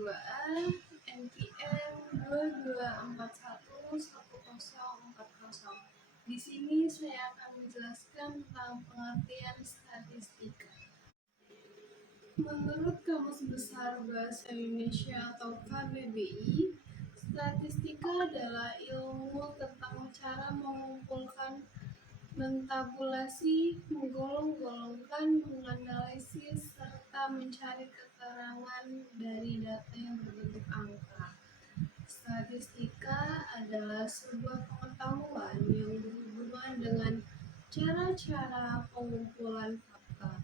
2A NPM 22411040. Di sini saya akan menjelaskan tentang pengertian statistika. Menurut Kamus Besar Bahasa Indonesia atau KBBI, statistika adalah ilmu tentang cara mengumpulkan, mentabulasi, menggolong-golongkan, menganalisis, serta mencari keterangan dari data yang berbentuk angka. Statistika adalah sebuah pengetahuan yang berhubungan dengan cara-cara pengumpulan fakta,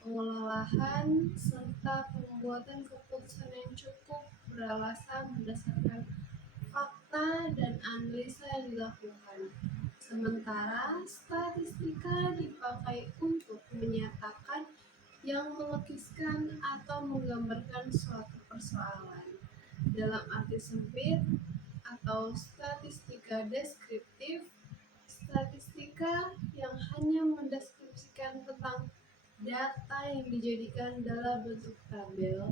pengolahan, serta pembuatan keputusan yang cukup beralasan berdasarkan fakta dan analisa yang dilakukan. Sementara statistika dipakai untuk menyatakan, yang melukiskan atau menggambarkan suatu persoalan. Dalam arti sempit atau statistika deskriptif, statistika yang hanya mendeskripsikan tentang data yang dijadikan dalam bentuk tabel,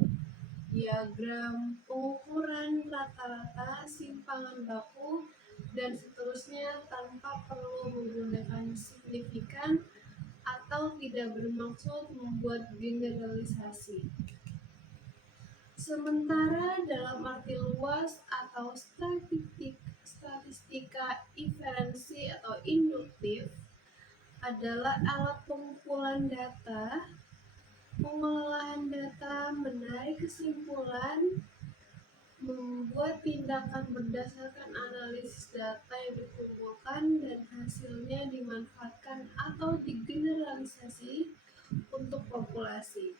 diagram, pengukuran rata-rata, simpangan baku, dan seterusnya tanpa perlu menggunakan signifikan atau tidak bermaksud membuat generalisasi. Sementara dalam arti luas atau statistika inferensi atau induktif adalah alat pengumpulan data, pengolahan data, menarik kesimpulan, membuat tindakan berdasarkan analisis data yang dikumpulkan dan hasilnya dimanfaatkan atau digeneralisasi untuk populasi.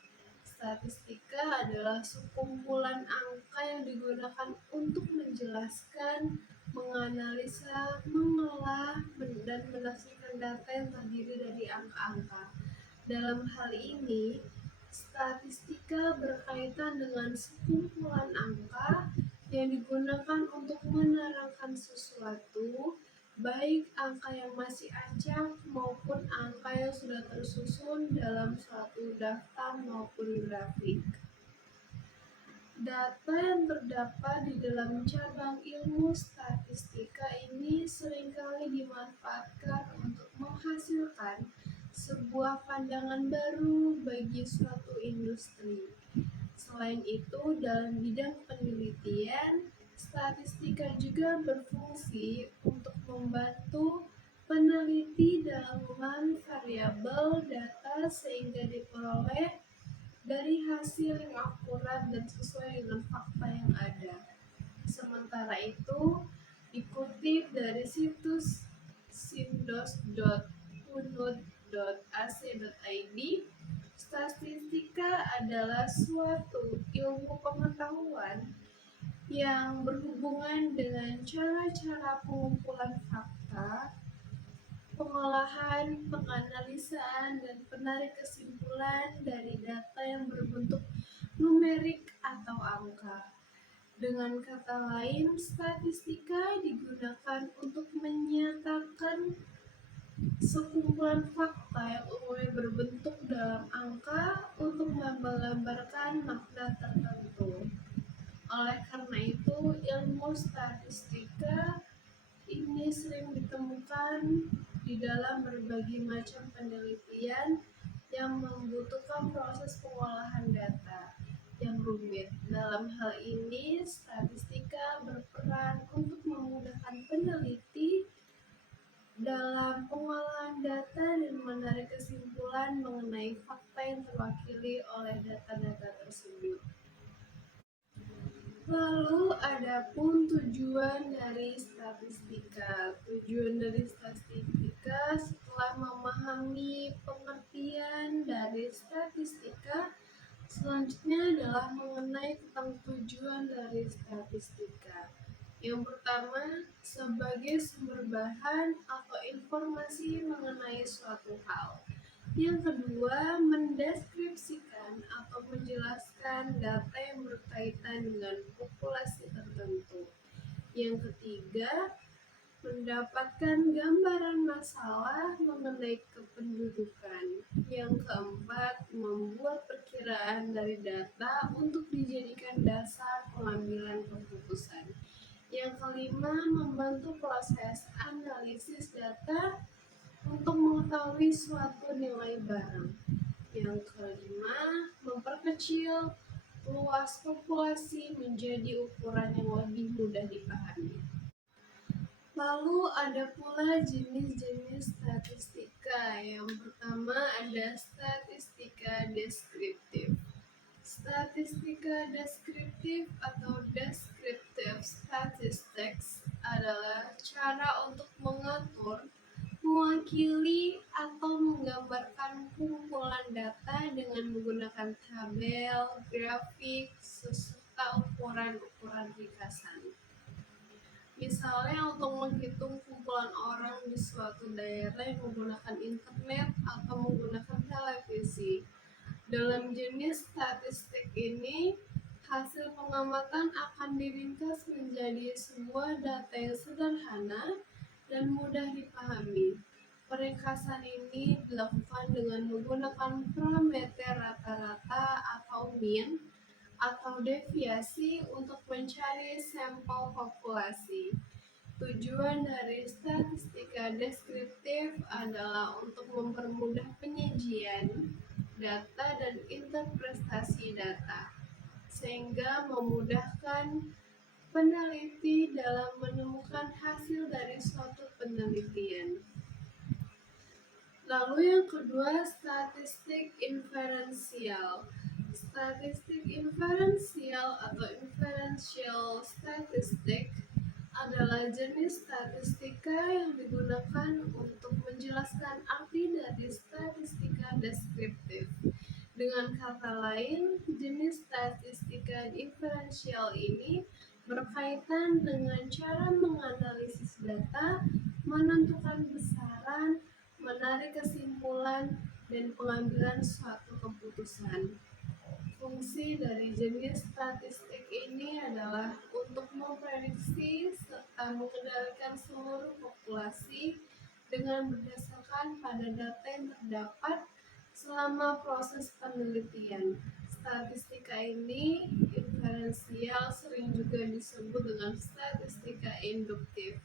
Statistika adalah sekumpulan angka yang digunakan untuk menjelaskan, menganalisa, mengolah, dan menafsirkan data yang terdiri dari angka-angka. Dalam hal ini, statistika berkaitan dengan sekumpulan angka yang digunakan untuk menerangkan sesuatu, baik angka yang masih acak maupun angka yang sudah tersusun dalam suatu daftar maupun grafik. Data yang terdapat di dalam cabang ilmu statistika ini seringkali dimanfaatkan untuk menghasilkan sebuah pandangan baru bagi suatu industri. Selain itu, dalam bidang penelitian, statistika juga berfungsi untuk membantu peneliti dalam memahami variabel data sehingga diperoleh dari hasil yang akurat dan sesuai dengan fakta yang ada. Sementara itu, dikutip dari situs sindos.unod.ac.id, statistika adalah suatu ilmu pengetahuan yang berhubungan dengan cara-cara pengumpulan fakta, pengolahan, penganalisaan, dan penarik kesimpulan dari data yang berbentuk numerik atau angka. Dengan kata lain, statistika digunakan untuk menyatakan sekumpulan fakta yang umumnya berbentuk dalam angka untuk menggambarkan makna tertentu. Oleh karena itu, ilmu statistika ini sering ditemukan di dalam berbagai macam penelitian yang membutuhkan proses pengolahan data yang rumit. Dalam hal ini, statistika berperan untuk memudahkan peneliti dalam pengolahan data dan menarik kesimpulan mengenai fakta yang terwakili oleh data-data tersebut. Lalu adapun tujuan dari statistika. Tujuan dari statistika setelah memahami pengertian dari statistika, selanjutnya adalah mengenai tentang tujuan dari statistika. Yang pertama, sebagai sumber bahan atau informasi mengenai suatu hal. Yang kedua, mendeskripsikan atau menjelaskan data yang berkaitan dengan populasi tertentu. Yang ketiga, mendapatkan gambaran masalah mengenai kependudukan. Yang keempat, membuat perkiraan dari data untuk dijadikan dasar pengambilan keputusan. Yang kelima, membantu proses analisis data untuk mengetahui suatu nilai barang. Yang kelima, memperkecil luas populasi menjadi ukuran yang lebih mudah dipahami. Lalu ada pula jenis-jenis statistika. Yang pertama ada statistika deskriptif. Statistika deskriptif atau descriptive statistics adalah cara untuk mengatur, mewakili, atau menggambarkan kumpulan data dengan menggunakan tabel, grafik, serta ukuran-ukuran ringkasan. Misalnya untuk menghitung kumpulan orang di suatu daerah yang menggunakan internet atau menggunakan televisi. Dalam jenis statistik ini, hasil pengamatan akan diringkas menjadi sebuah data yang sederhana dan mudah dipahami. Peringkasan ini dilakukan dengan menggunakan parameter rata-rata atau mean atau deviasi untuk mencari sampel populasi. Tujuan dari statistika deskriptif adalah untuk mempermudah penyajian data dan interpretasi data, sehingga memudahkan peneliti dalam menemukan hasil dari suatu penelitian. Lalu yang kedua, statistik inferensial. Statistik inferensial atau inferential statistik adalah jenis statistika yang digunakan untuk menjelaskan arti dari statistika deskriptif. Dengan kata lain, jenis statistika inferensial ini berkaitan dengan cara menganalisis data, menentukan besaran, menarik kesimpulan, dan pengambilan suatu keputusan. Fungsi dari jenis statistik ini adalah untuk memprediksi serta mengendalikan seluruh populasi dengan berdasarkan pada data yang terdapat selama proses penelitian. Statistika ini inferensial sering juga disebut dengan statistika induktif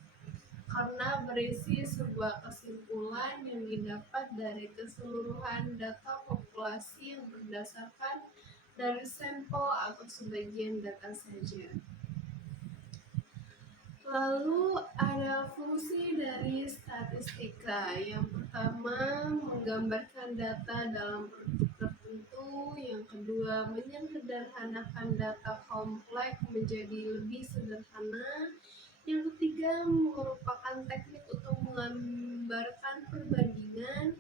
karena berisi sebuah kesimpulan yang didapat dari keseluruhan data populasi yang berdasarkan dari sampel atau sebagian data saja. Lalu ada fungsi dari statistika. Yang pertama, menggambarkan data dalam bentuk tertentu. Yang kedua, menyederhanakan data kompleks menjadi lebih sederhana. Yang ketiga, merupakan teknik untuk menggambarkan perbandingan.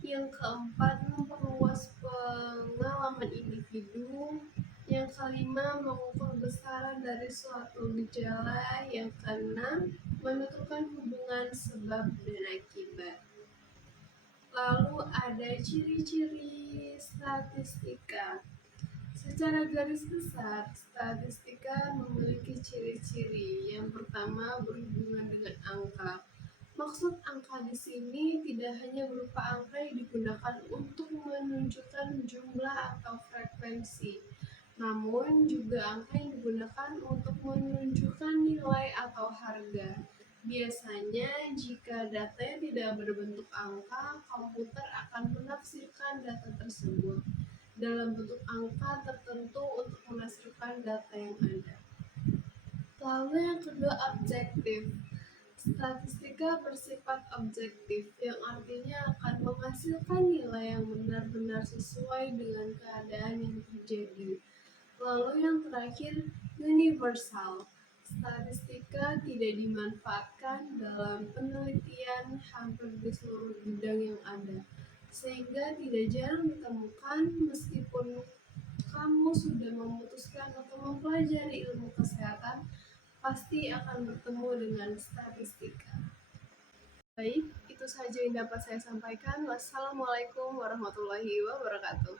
Yang keempat, memperluas pengalaman individu. Yang kelima, mengukur besaran dari suatu gejala. Yang keenam, menentukan hubungan sebab dan akibat. Lalu ada ciri-ciri statistika. Secara garis besar, statistika memiliki ciri-ciri. Yang pertama, berhubungan dengan angka. Maksud angka di sini tidak hanya berupa angka yang digunakan untuk menunjukkan jumlah atau frekuensi, namun juga angka yang digunakan untuk menunjukkan nilai atau harga. Biasanya, jika datanya tidak berbentuk angka, komputer akan menafsirkan data tersebut dalam bentuk angka tertentu untuk menghasilkan data yang ada. Lalu yang kedua, objektif. Statistika bersifat objektif, yang artinya akan menghasilkan nilai yang benar-benar sesuai dengan keadaan yang terjadi. Lalu yang terakhir, universal. Statistika tidak dimanfaatkan dalam penelitian hampir di seluruh bidang yang ada, sehingga tidak jarang ditemukan meskipun kamu sudah memutuskan untuk mempelajari ilmu kesehatan, pasti akan bertemu dengan statistika. Baik, itu saja yang dapat saya sampaikan. Wassalamualaikum warahmatullahi wabarakatuh.